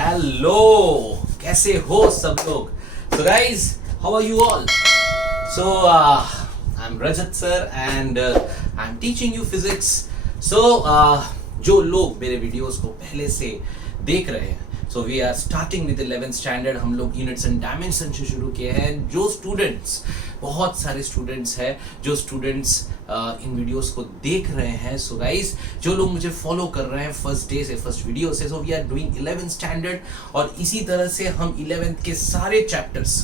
Hello, कैसे हो सब लोग? So guys, how are you all? So I am Rajat sir and I am teaching you physics. So जो लोग मेरे वीडियोस को पहले से देख रहे हैं, so we are starting with 11th standard. हम लोग यूनिट्स एंड डायमेंशन से शुरू किए हैं. जो स्टूडेंट्स, बहुत सारे स्टूडेंट्स हैं जो स्टूडेंट्स इन वीडियोस को देख रहे हैं. सो गाइस, जो लोग मुझे फॉलो कर रहे हैं फर्स्ट डे से, फर्स्ट वीडियो से, so we are doing 11th standard. और इसी तरह से हम 11th के सारे चैप्टर्स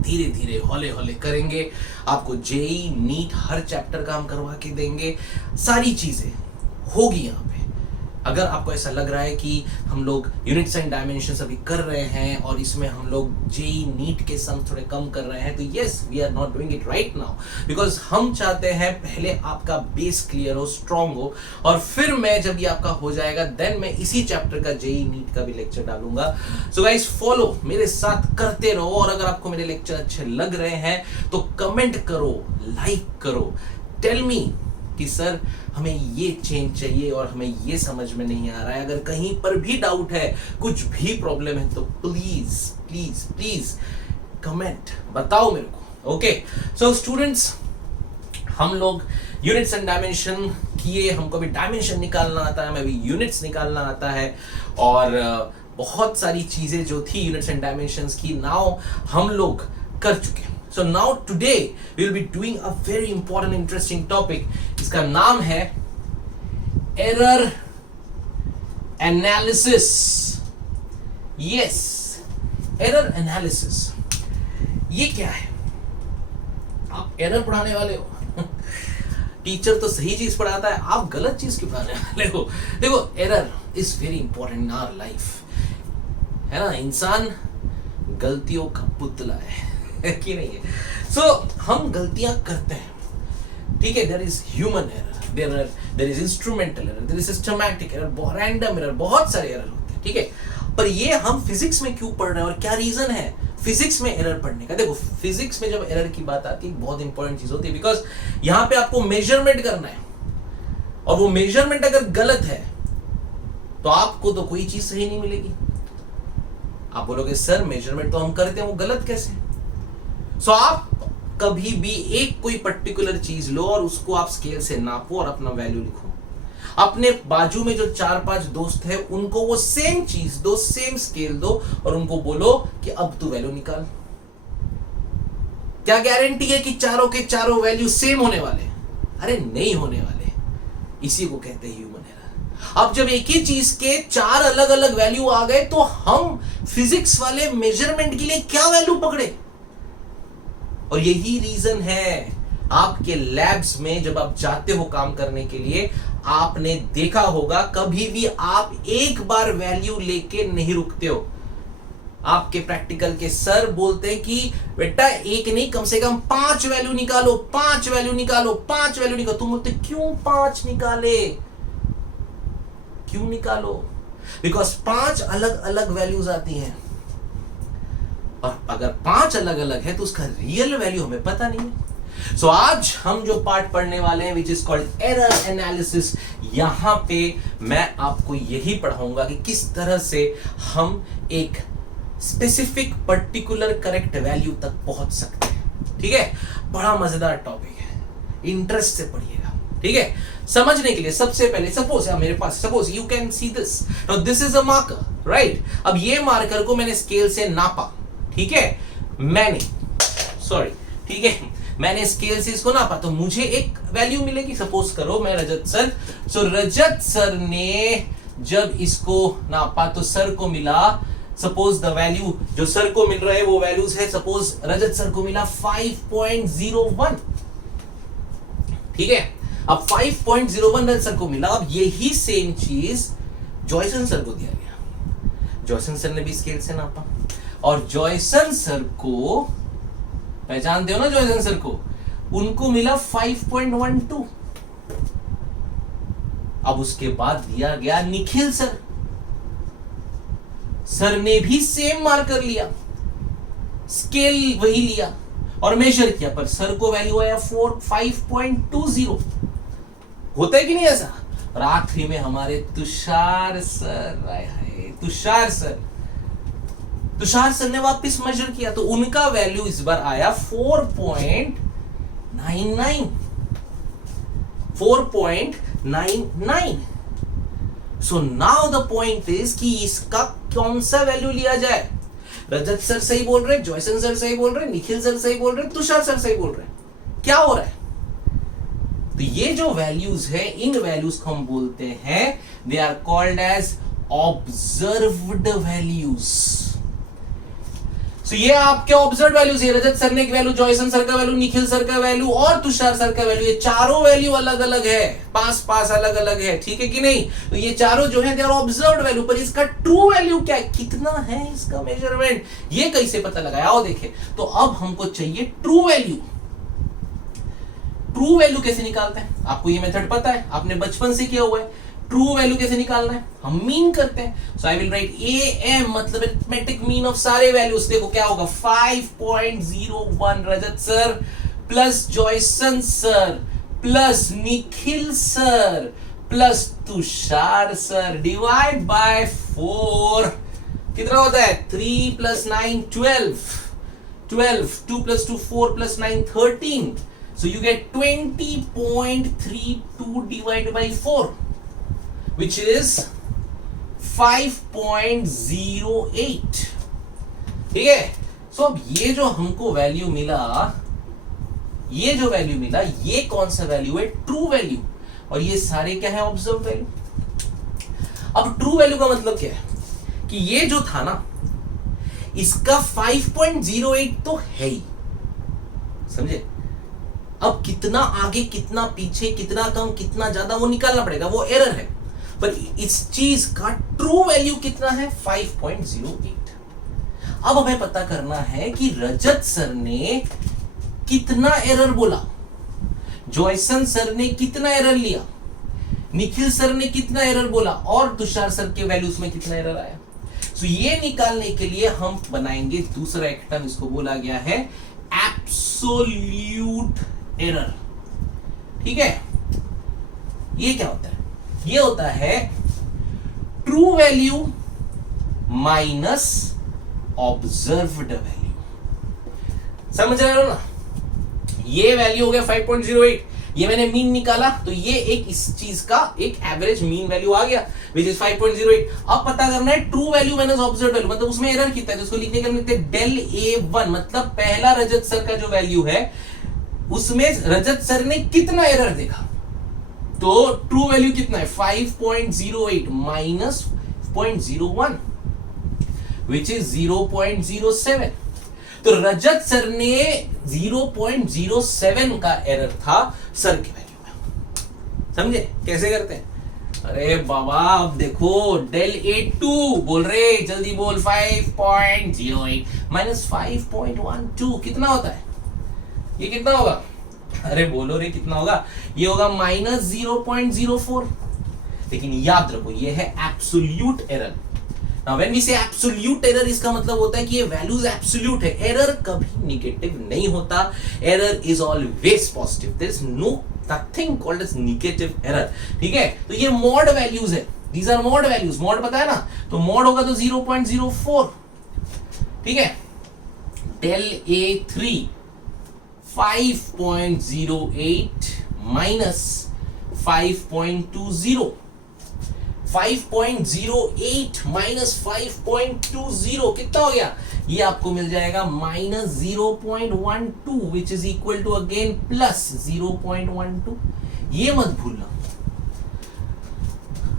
धीरे धीरे हौले हौले करेंगे. आपको जेई नीट हर चैप्टर का हम करवा के देंगे. सारी चीजें होगी यहाँ पे. अगर आपको ऐसा लग रहा है कि हम लोग यूनिट्स एंड डायमेंशंस अभी कर रहे हैं और इसमें हम लोग जेई नीट के सम थोड़े कम कर रहे हैं, तो yes, we are not doing it right now, because हम चाहते हैं पहले आपका बेस क्लियर हो, स्ट्रांग हो, और फिर मैं जब ये आपका हो जाएगा देन मैं इसी चैप्टर का जेई नीट का भी लेक्चर डालूंगा. सो गाइस, फॉलो मेरे साथ करते रहो. और अगर आपको मेरे लेक्चर अच्छे लग रहे हैं तो कमेंट करो, लाइक करो, टेल मी कि सर हमें ये चेंज चाहिए और हमें ये समझ में नहीं आ रहा है. अगर कहीं पर भी डाउट है, कुछ भी प्रॉब्लम है, तो प्लीज प्लीज प्लीज कमेंट बताओ मेरे को. ओके, सो स्टूडेंट्स, हम लोग यूनिट्स एंड डायमेंशन किए. हमको भी डायमेंशन निकालना आता है, हमें भी यूनिट्स निकालना आता है, और बहुत सारी चीजें जो थी यूनिट्स एंड डायमेंशंस की नाउ हम लोग कर चुके हैं. So now today we will be doing a very important interesting topic. इसका नाम है error analysis. Yes, error analysis. ये क्या है? आप एरर पढ़ाने वाले हो. टीचर तो सही चीज पढ़ाता है, आप गलत चीज क्यों पढ़ाने वाले हो? देखो, error is very important in our life, है ना. इंसान गलतियों का पुतला है कि नहीं है? सो हम गलतियां करते हैं, ठीक है. There is human error, there is instrumental error, there is systematic error, random error, बहुत सारे एरर होते हैं, ठीक है. पर ये हम फिजिक्स में क्यों पढ़ रहे हैं और क्या रीजन है फिजिक्स में एरर पढ़ने का? देखो, फिजिक्स में जब एरर की बात आती है, बहुत इंपॉर्टेंट चीज होती है, बिकॉज यहां पे आपको मेजरमेंट करना है, और वो मेजरमेंट अगर गलत है तो आपको तो कोई चीज सही नहीं मिलेगी. आप बोलोगे सर मेजरमेंट तो हम करते हैं, वो गलत कैसे? सो आप कभी भी एक कोई पर्टिकुलर चीज लो और उसको आप स्केल से नापो और अपना वैल्यू लिखो. अपने बाजू में जो 4-5 दोस्त है उनको वो सेम चीज दो, सेम स्केल दो, और उनको बोलो कि अब तू वैल्यू निकाल. क्या गारंटी है कि चारों के चारों वैल्यू सेम होने वाले? अरे नहीं होने वाले. इसी को कहते हैं ह्यूमन एरर. अब जब एक ही चीज के 4 अलग अलग वैल्यू आ गए तो हम फिजिक्स वाले मेजरमेंट के लिए क्या वैल्यू पकड़े? और यही रीजन है आपके लैब्स में जब आप जाते हो काम करने के लिए, आपने देखा होगा कभी भी आप एक बार वैल्यू लेके नहीं रुकते हो. आपके प्रैक्टिकल के सर बोलते हैं कि बेटा एक नहीं, कम से कम 5 वैल्यू निकालो, 5 वैल्यू निकालो, 5 वैल्यू निकालो. तुम बोलते क्यों 5 निकाले? क्यों निकालो? बिकॉज 5 अलग अलग वैल्यूज आती हैं, और अगर 5 अलग अलग है तो उसका रियल वैल्यू हमें पता नहीं है. सो आज हम जो पार्ट पढ़ने वाले हैं, which is called error analysis, यहां पे मैं आपको यही पढ़ाऊंगा कि किस तरह से हम एक स्पेसिफिक पर्टिकुलर करेक्ट वैल्यू तक पहुंच सकते हैं. ठीक है, बड़ा मजेदार टॉपिक है, इंटरेस्ट से पढ़िएगा. ठीक है, समझने के लिए सबसे पहले सपोज मेरे पास, suppose you can see this, now this is a marker, right. अब ये मार्कर को मैंने स्केल से नापा, ठीक है, ठीक है, मैंने स्केल से इसको नापा, तो मुझे एक वैल्यू मिलेगी. सपोज करो मैं रजत सर, सो रजत सर ने जब इसको नापा तो सर को मिला, सपोज द वैल्यू जो सर को मिल रहा है वो वैल्यूज है, सपोज रजत सर को मिला 5.01. ठीक है, अब 5.01 रजत सर को मिला. अब यही सेम चीज जॉयसन सर को दिया गया. जॉयसन सर ने भी स्केल से नापा, और जॉयसन सर को पहचानते हो ना, जॉयसन सर को, उनको मिला 5.12. अब उसके बाद दिया गया निखिल सर, सर ने भी सेम मार्कर लिया, स्केल वही लिया और मेजर किया, पर सर को वैल्यू आया 5.20. होता है कि नहीं ऐसा? और आखिरी में हमारे तुषार सर आए, तुषार सर ने वापस मेजर किया तो उनका वैल्यू इस बार आया 4.99 4.99। So now the point is कि इसका कौन सा वैल्यू लिया जाए। रजत सर सही बोल रहे, जॉयसन सर सही बोल रहे, निखिल सर सही बोल रहे, तुषार सर सही बोल रहे। क्या हो रहा है? तो ये जो वैल्यूज है, इन वैल्यूज को हम बोलते हैं, they are called as observed values. तो ये आपके ऑब्जर्व वैल्यूज है। रजत सर ने एक वैल्यू, जॉयसन सर का वैल्यू, निखिल सर का वैल्यू और तुषार सर का वैल्यू, ये चारों वैल्यू अलग अलग है, पास अलग अलग है, ठीक है कि नहीं। तो ये चारों जो है दे आर ऑब्जर्व्ड वैल्यू, पर इसका ट्रू वैल्यू क्या है, कितना है इसका मेजरमेंट, ये कैसे पता लगाया? आओ देखें। तो अब हमको चाहिए ट्रू वैल्यू। ट्रू वैल्यू कैसे निकालते हैं? आपको ये मेथड पता है, आपने बचपन से किया हुआ है। ट्रू वैल्यू कैसे निकालना है? हम मीन करते हैं। So I will write AM मतलब अरिथमेटिक मीन ऑफ सारे वैल्यूज। देखो क्या होगा, 5.01 Rajat sir plus Joyson sir plus Nikhil sir plus Tushar sir divide by 4 कितना होता है? 3 + 9 12, 2 + 2 4 + 9 13। So you get 20.32 divided by 4, which is 5.08। ठीक है। सो अब ये जो हमको वैल्यू मिला, ये कौन सा वैल्यू है? True value. और ये सारे क्या है? Observe value. अब ट्रू वैल्यू का मतलब क्या है कि ये जो था ना, इसका 5.08 तो है ही, समझे। अब कितना आगे, कितना पीछे, कितना कम, कितना ज्यादा, वो निकालना पड़ेगा, वो एरर है। पर इस चीज का ट्रू वैल्यू कितना है? 5.08। अब हमें पता करना है कि रजत सर ने कितना एरर बोला, जॉयसन सर ने कितना एरर लिया, निखिल सर ने कितना एरर बोला और तुषार सर के वैल्यूज में कितना एरर आया। सो ये निकालने के लिए हम बनाएंगे दूसरा एक टर्म, इसको बोला गया है एब्सोल्यूट एरर। ठीक है। ये क्या होता है? ये होता है true value minus observed value. समझ रहे हो ना? ये वैल्यू हो गया 5.08, ये मैंने मीन निकाला, तो ये एक इस चीज का एक एवरेज मीन वैल्यू आ गया विच इज 5.08। अब पता करना है true value minus observed value, मतलब उसमें एरर कितना है, तो उसको लिखने के लिए लिखते हैं del A1, मतलब पहला रजत सर का जो वैल्यू है उसमें रजत सर ने कितना एरर देखा। तो ट्रू वैल्यू कितना है? 5.08 माइनस 0.01 विच इज 0.07। तो रजत सर ने 0.07 का एरर था सर के वैल्यू में। समझे कैसे करते हैं? अरे बाबा अब देखो del A2 बोल रहे, जल्दी बोल। 5.08 माइनस 5.12 कितना होता है? ये कितना होगा? अरे बोलो रे कितना होगा? ये होगा माइनस 0.04। लेकिन याद रखो ये है absolute error. Now when we say absolute error, इसका मतलब होता है कि ये वैल्यूज एब्सोल्यूट है, एरर कभी नेगेटिव नहीं होता, error is always positive, there is no nothing called as negative error. ठीक है। तो ये मॉड वैल्यूज है, these are mod values. Mod पता है ना, तो मॉड होगा तो 0.04। ठीक है। del A3 5.08 माइनस 5.20, 5.08 माइनस 5.20 कितना हो गया? ये आपको मिल जाएगा minus 0.12 which is equal to again plus 0.12। ये मत भूलना,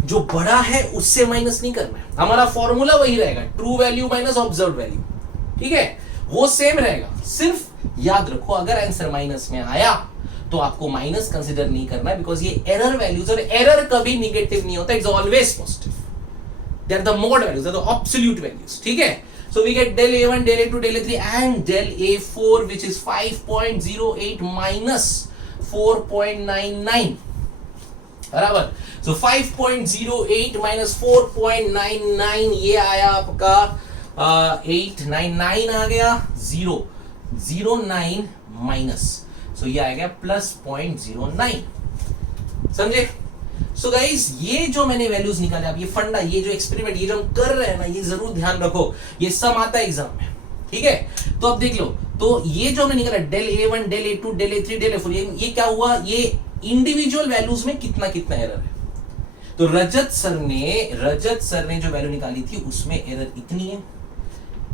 जो बड़ा है उससे माइनस नहीं करना है। हमारा फॉर्मूला वही रहेगा, true value minus observe value. ठीक है, वो सेम रहेगा। सिर्फ याद रखो अगर आंसर माइनस में आया तो आपको माइनस कंसीडर नहीं करना है, बिकॉज ये एरर वैल्यूज, और एरर कभी नेगेटिव नहीं होता, it's always positive. They are the mod values, are the absolute values. ठीक है। So we get del A1, del A2, del A3 and del A4 which is 5.08 minus 4.99 बराबर। सो 5.08 minus 4.99 ये आया आपका 899 आ गया, 009 माइनस, सो ये आ गया प्लस 0.09। समझे? सो गाइस, ये जो मैंने वैल्यूज निकाले, आप ये फंडा, ये जो एक्सपेरिमेंट, ये जो हम कर रहे हैं ना, ये जरूर ध्यान रखो, ये सब आता है एग्जाम में, ठीक है। तो अब देख लो, तो ये जो हमने निकाला del A1, del A2, del A3, del A4, ये क्या हुआ, ये इंडिविजुअल वैल्यूज में कितना कितना एरर है। तो रजत सर ने जो वैल्यू निकाली थी उसमें एरर इतनी है,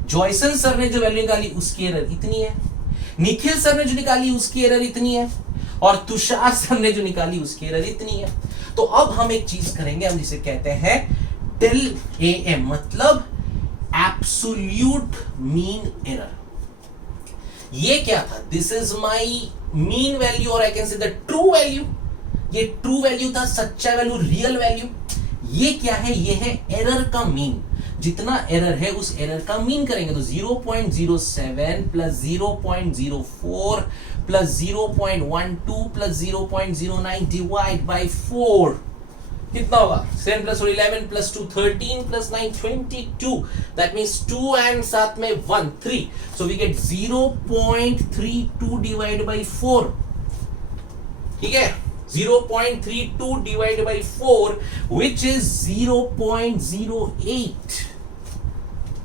जॉयसन सर ने जो वैल्यू निकाली उसकी एरर इतनी है, निखिल सर ने जो निकाली उसकी एरर इतनी है, और तुषार सर ने जो निकाली उसकी एरर इतनी है। तो अब हम एक चीज करेंगे, हम जिसे कहते हैं डेल AM, मतलब एब्सोल्यूट मीन एरर। ये क्या था, this is my mean value और I can say the true value. ये ट्रू वैल्यू था, सच्चा वैल्यू, रियल वैल्यू। ये क्या है, ये है एरर का मीन। जितना एरर है उस एरर का मीन करेंगे, तो 0.07 plus 0.04 plus 0.12 plus 0.09 divide by 4 कितना होगा, 7 plus 11 plus 2 13 plus 9 22, that means 2 and साथ में 1 3, so we get 0.32 divide by 4, ठीक है, 0.32 डिवाइड बाय 4 which is 0.08।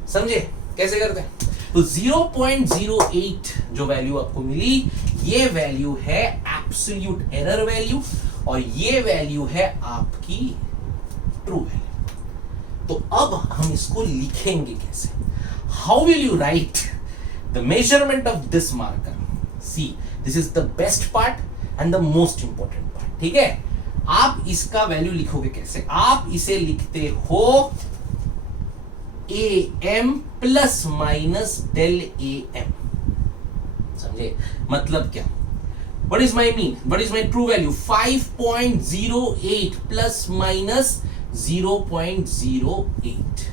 समझे कैसे करते हैं। तो 0.08 जो वैल्यू आपको मिली, ये वैल्यू है एब्सोल्यूट एरर वैल्यू, और ये वैल्यू है आपकी ट्रू वैल्यू। तो अब हम इसको लिखेंगे कैसे, how will you write the measurement of this marker. See, this is the best part and the most important part, ठीक है। आप इसका वैल्यू लिखोगे कैसे, आप इसे लिखते हो AM plus minus del AM। समझे मतलब क्या, what is my mean, what is my true value, 5.08 plus minus 0.08,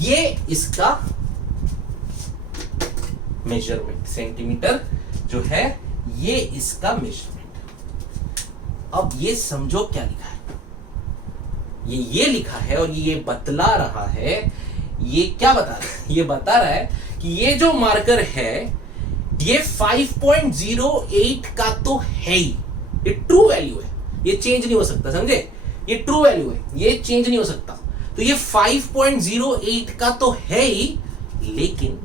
ये इसका मेजरमेंट, सेंटीमीटर जो है ये इसका मेजरमेंट। अब ये समझो क्या लिखा है, ये लिखा है और ये बतला रहा है, ये क्या बता रहा है, ये बता रहा है कि ये जो मार्कर है ये 5.08 का तो है ही, ये ट्रू वैल्यू है, ये चेंज नहीं हो सकता, समझे, ये ट्रू वैल्यू है, ये चेंज नहीं हो सकता। तो ये 5.08 का तो है ही, लेकिन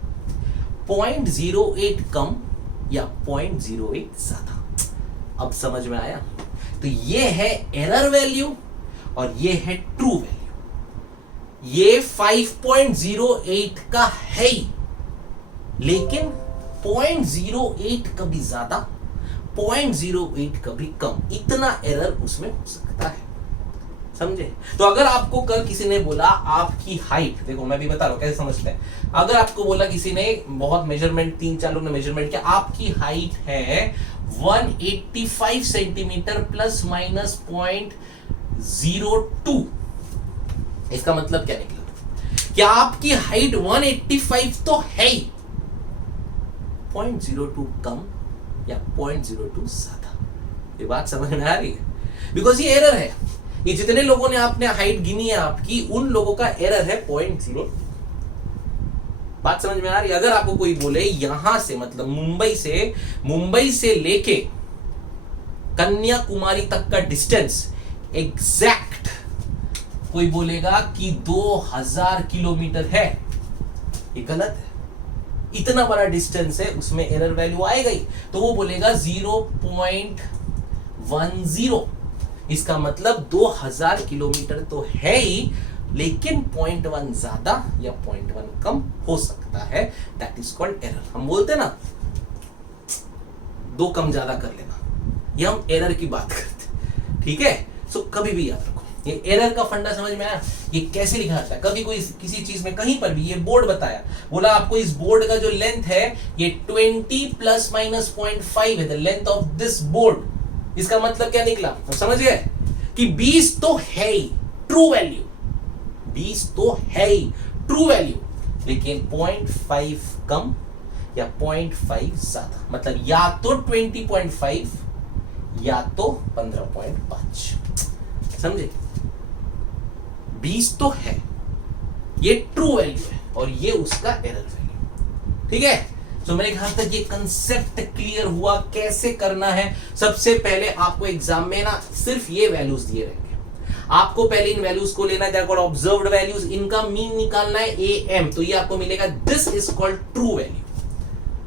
0.08 कम या 0.08 ज्यादा। अब समझ में आया। तो ये है एरर वैल्यू और ये है ट्रू वैल्यू। ये 5.08 का है ही, लेकिन 0.08 कभी ज्यादा, 0.08 कभी कम, इतना एरर उसमें हो सकता है, समझे। तो अगर आपको कल किसी ने बोला आपकी हाइट, देखो मैं भी बता रहा हूं कैसे समझते हैं। अगर आपको बोला किसी ने, बहुत मेजरमेंट 3-4 लोग ने मेजरमेंट किया, आपकी हाइट है 185 सेंटीमीटर प्लस माइनस 0.02, इसका मतलब क्या निकला, क्या आपकी हाइट 185 तो है ही, 0.02 कम या 0.02 ज्यादा। ये बात समझ में आ रही है, बिकॉज ये एरर है। ये जितने लोगों ने आपने हाइट गिनी है आपकी, उन लोगों का एरर है 0.02। बात समझ में आ रही है। अगर आपको कोई बोले यहां से, मतलब मुंबई से लेके कन्याकुमारी तक का डिस्टेंस एग्जैक्ट कोई बोलेगा कि 2000 किलोमीटर है, ये गलत है। इतना बड़ा डिस्टेंस है, उसमें एरर वैल्यू आएगा ही, तो वो बोलेगा 0.10। इसका मतलब 2000 किलोमीटर तो है ही, लेकिन 0.1 ज्यादा या 0.1 कम हो सकता है, दैट इज कॉल्ड एरर। हम बोलते हैं ना 2 कम ज्यादा कर लेना, ये हम एरर की बात करते, ठीक है। सो कभी भी याद रखो, ये एरर का फंडा समझ में आया, ये कैसे लिखा जाता है। कभी कोई किसी चीज में कहीं पर भी, ये बोर्ड बताया, बोला आपको इस बोर्ड का जो लेंथ है ये 20 प्लस माइनस 0.5 है, the length of this board. इसका मतलब क्या निकला, तो समझ गए कि 20 तो है ही ट्रू वैल्यू, 20 तो है ही ट्रू वैल्यू, लेकिन 0.5 कम या 0.5 ज्यादा, मतलब या तो 20.5 या तो 15.5, समझे। 20 तो है, ये ट्रू वैल्यू है और ये उसका एरर वैल्यू, ठीक है। तो मेरे ख्याल तक ये कंसेप्ट क्लियर हुआ कैसे करना है। सबसे पहले आपको एग्जाम में ना सिर्फ ये वैल्यूज दिए रहेंगे, आपको पहले इन वैल्यूज को लेना है, ऑब्जर्व्ड वैल्यूज, इनका मीन निकालना है am, तो ये आपको मिलेगा this is called true value,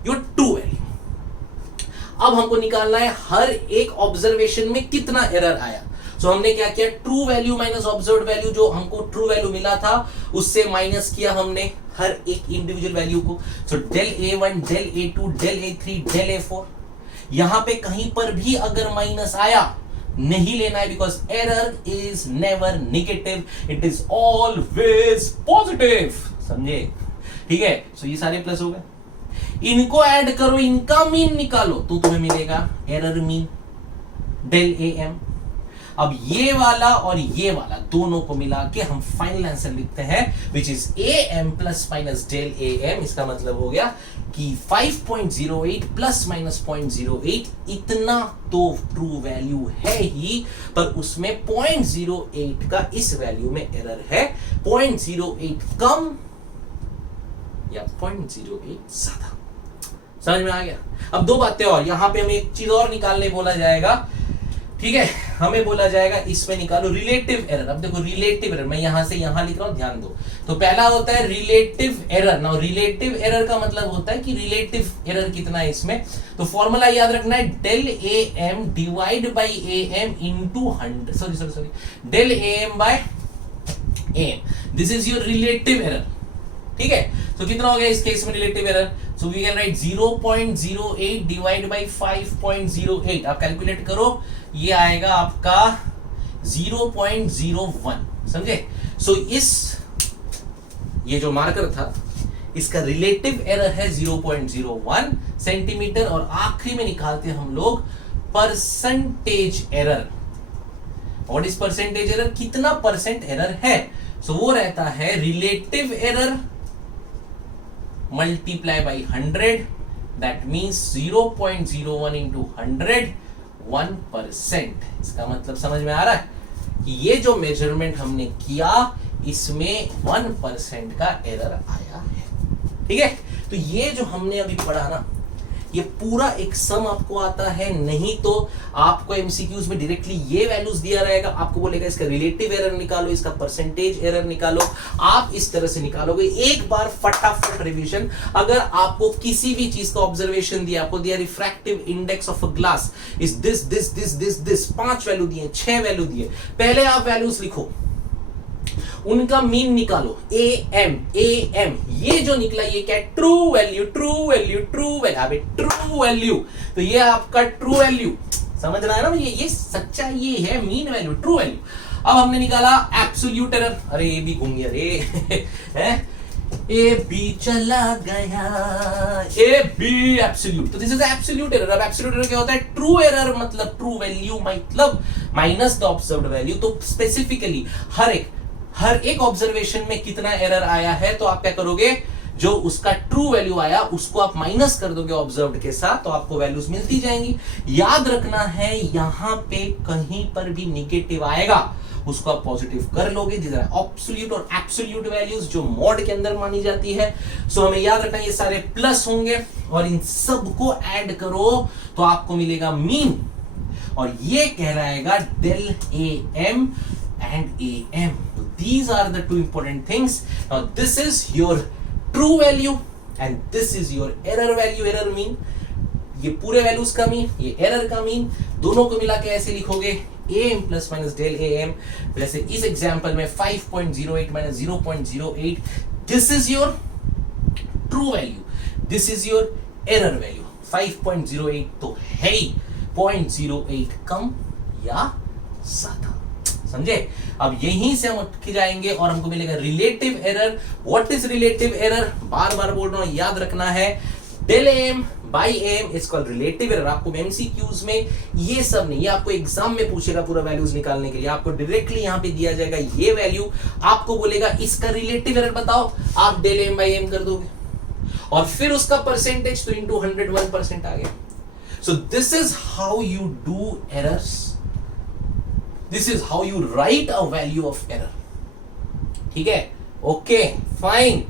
your true value. अब हमको निकालना है हर एक ऑब्जर्वेशन में कितना एरर आया। सो हमने क्या किया, true value minus observed value, जो हमको ट्रू वैल्यू मिला था उससे माइनस किया हमने हर एक इंडिविजुअल वैल्यू को। So del A1, del A2, del A3, del A4, यहां पे कहीं पर भी अगर माइनस आया नहीं लेना है, because error is never negative, it is always positive, समझे? ठीक है, सो ये सारे प्लस हो गए, इनको ऐड करो, इनका मीन निकालो, तो तुम्हें मिलेगा एरर मीन डेल AM। अब ये वाला और ये वाला दोनों को मिला के हम फाइनल आंसर लिखते हैं, which is AM plus minus del AM। इसका मतलब हो गया कि 5.08 प्लस माइनस 0.08 इतना तो ट्रू वैल्यू है ही, पर उसमें 0.08 का इस वैल्यू में एरर है, 0.08 कम या 0.08 ज्यादा। समझ में आ गया? अब दो बातें और, यहां पे हमें एक चीज और निकालने बोला जाएगा, ठीक है? हमें बोला जाएगा इसमें निकालो रिलेटिव एरर। अब देखो रिलेटिव एरर, मैं यहां से यहां लिख रहा हूं, ध्यान दो। तो पहला होता है relative error. Now relative error का मतलब होता है कि रिलेटिव एरर कितना है इसमें, तो फॉर्मूला याद रखना है del AM divide by AM into 100, sorry del AM by AM, this is your relative error. ठीक है, तो कितना हो गया इस केस में relative error? So we can write 0.08 divide by 5.08, आप कैलकुलेट करो, ये आएगा आपका 0.01, समझे? सो इस ये जो मार्कर था इसका रिलेटिव एरर है 0.01 सेंटीमीटर, और आखिरी में निकालते हैं हम लोग percentage error. What is percentage error? कितना परसेंट एरर है? सो वो रहता है relative error multiply by 100, that means 0.01 into 100, 1%। इसका मतलब समझ में आ रहा है कि ये जो मेजरमेंट हमने किया इसमें 1% का एरर आया है। ठीक है, तो ये जो हमने अभी पढ़ा ना, ये पूरा एक सम आपको आता है, नहीं तो आपको एमसीक्यूज में डायरेक्टली ये वैल्यूज दिया रहेगा, आपको बोलेगा इसका रिलेटिव एरर निकालो, इसका परसेंटेज एरर निकालो, आप इस तरह से निकालोगे। एक बार फटाफट रिवीजन, अगर आपको किसी भी चीज का ऑब्जर्वेशन दिया, आपको दिया refractive index of a glass is this this this this this, 5 value दिए, 6 वैल्यू दिए, पहले आप वैल्यूज लिखो, उनका मीन निकालो, AM ये जो निकला ये क्या है? True value, true value, true value, अबे ट्रू वैल्यू, तो ये आपका ट्रू वैल्यू, समझ रहा है ना? ये सच्चा ये है मीन वैल्यू, ट्रू वैल्यू। अब हमने निकाला एब्सोल्यूट एरर, अरे ये भी घूम गया रे है, ए बी चला गया, ए बी एब्सोल्यूट, तो दिस इज एब्सोल्यूट एरर। अब एब्सोल्यूट एरर क्या होता है? ट्रू एरर मतलब ट्रू वैल्यू मतलब माइनस द ऑब्जर्व्ड वैल्यू। तो स्पेसिफिकली हर एक ऑब्जर्वेशन में कितना एरर आया है, तो आप क्या करोगे, जो उसका ट्रू वैल्यू आया उसको आप माइनस कर दोगे ऑब्जर्व्ड के साथ, तो आपको वैल्यूज मिलती जाएंगी। याद रखना है यहां पे कहीं पर भी निगेटिव आएगा उसको आप पॉजिटिव कर लोगे, जिधर एब्सोल्यूट और एब्सोल्यूट वैल्यूज जो मॉड के अंदर मानी जाती है। सो हमें याद रखना ये सारे प्लस होंगे, और इन सब को ऐड करो तो आपको मिलेगा मीन, और ये कहलाएगा del AM and AM. So these are the two important things. Now this is your true value and this is your error value, error mean. ये पूरे वैल्यूज का मीन, ये एरर का मीन, दोनों को मिला के ऐसे लिखोगे AM plus minus del AM। जैसे इस एग्जांपल में 5.08 minus 0.08, this is your true value, this is your error value. 5.08 तो है ही, 0.08 कम या ज्यादा, समझे? अब यहीं से हम उठ जाएंगे और हमको मिलेगा relative error. What is relative error? बार बार बोल रहा हूं, याद रखना है del AM by AM is called relative error. आपको एमसीक्यूज में ये सब नहीं, ये आपको एग्जाम में पूछेगा पूरा वैल्यूज निकालने के लिए, आपको डायरेक्टली यहां पे दिया जाएगा ये वैल्यू, आपको बोलेगा इसका रिलेटिव एरर बताओ, आप डेल AM बाई AM कर दोगे, और फिर उसका परसेंटेज तो इंटू 100, 1% आ गया। So this is how you do errors, this is how you right a value of error. ठीक है, ओके फाइन।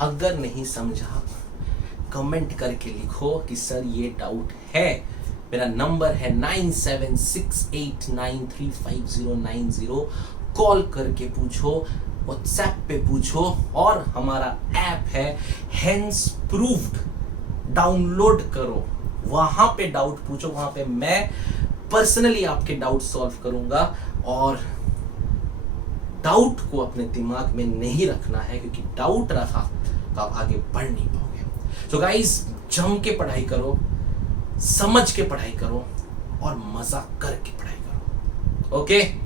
अगर नहीं समझा, कमेंट करके लिखो कि सर ये डाउट है। मेरा नंबर है 9768935090। कॉल करके पूछो, व्हाट्सएप पे पूछो, और हमारा ऐप है हेंस प्रूव्ड, डाउनलोड करो, वहां पे डाउट पूछो, वहां पे मैं पर्सनली आपके डाउट सॉल्व करूंगा। और डाउट को अपने दिमाग में नहीं रखना है, क्योंकि डाउट रखा तो आप आगे बढ़ नहीं पाओगे। सो गाइस, जम के पढ़ाई करो, समझ के पढ़ाई करो और मजा करके पढ़ाई करो। ओके।